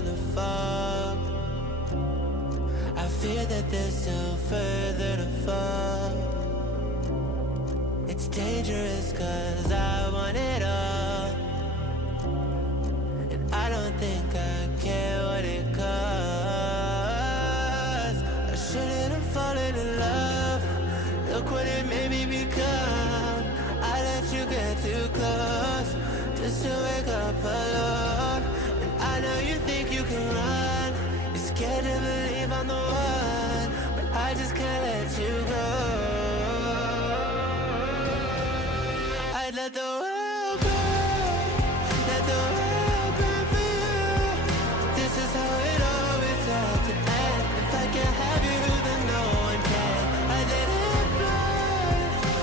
in the fog. I fear that there's still further to fall. It's dangerous cause I want it all, and I don't think I care what it costs. I shouldn't have fallen in love. Look what it made me become. I let you get too close just to wake up alone. And I know you think you can run. You're scared to believe I'm the one, but I just can't let you go. I'd let the